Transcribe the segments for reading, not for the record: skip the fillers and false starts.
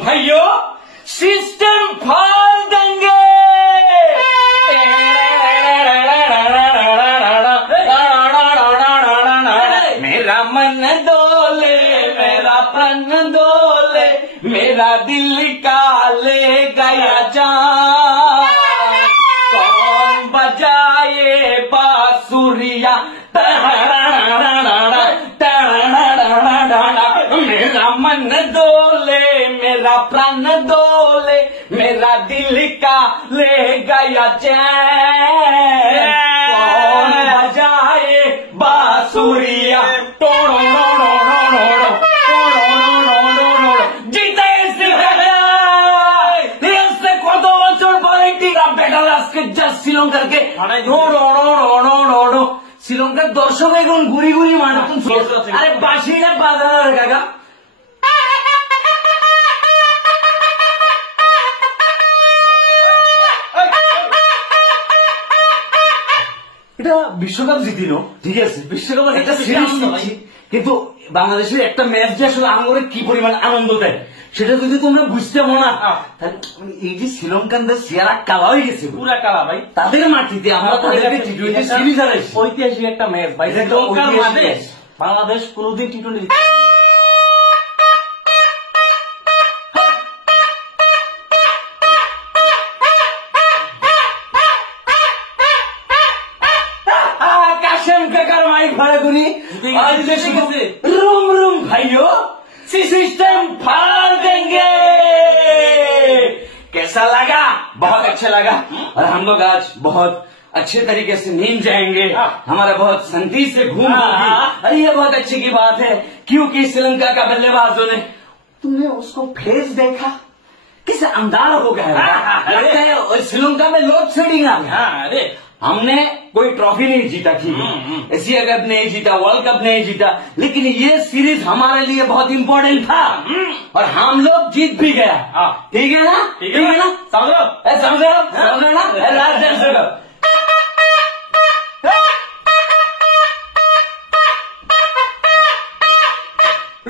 भाइयों सिस्टम फाड़ देंगे। मेरा मन डोले मेरा प्राण डोले मेरा दिल का ले गया जान। कौन बजाए बांसुरिया मेरा मन डोले मेरा प्राण डोले मेरा दिल का ले गया चैन। कौन बजाए बांसुरिया जीते কত বছর পরে টিকা বেটার আজকে জাস্ট শ্রীলঙ্কার কে শ্রীলঙ্কার দর্শক এখন ঘুরি ঘুরি মারাত্মক আরে বাঁশিটা বাজার কাকা। এটা বিশ্বকাপ জিতিনো ঠিক আছে, বিশ্বকাপের একটা সিরিজ জিতছি, কিন্তু বাংলাদেশের একটা ম্যাচ যে আসলে আঙুরে কি পরিমাণ আনন্দ দেয় সেটা যদি তোমরা বুঝতে পারো না, তাহলে এই যে শ্রীলঙ্কানদের চেহারা কালা হয়ে গেছে, পুরা কালা ভাই, তাদের মাটিতে আমরা তাদেরকে টি-টোয়েন্টি সিরিজ হারাইছি। ঐতিহাসিক একটা ম্যাচ ভাই, বাংলাদেশ কোনোদিন টি-টোয়েন্টি रूम रूम भाइयों सिस्टम फाड़ देंगे। कैसा लगा? बहुत अच्छा लगा और हम लोग आज बहुत अच्छे तरीके से नींद जाएंगे, हमारा बहुत शांति से घूम होगी। अरे ये बहुत अच्छी की बात है क्योंकि श्रीलंका का बल्लेबाजों ने, तुमने उसको फेस देखा किस अंदाज हो गया लगता है श्रीलंका में लोड शेडिंग आ गया। अरे हमने कोई ट्रॉफी नहीं जीता, ठीक है, एशिया कप नहीं जीता, वर्ल्ड कप नहीं जीता, लेकिन ये सीरीज हमारे लिए बहुत इम्पोर्टेंट था और हम लोग जीत भी गया। ठीक है ना? ठीक है ना? समझो समझो ना?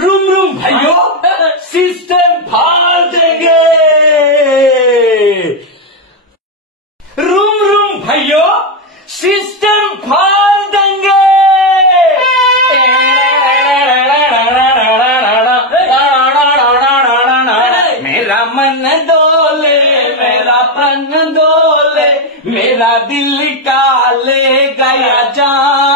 रूम रूम भाइयों सिस्टम फाड़ देंगे। रूम रूम भाइयों सिस्टम फाड़ देंगे। मेरा मन डोले मेरा प्राण डोले मेरा दिल का ले गया जान।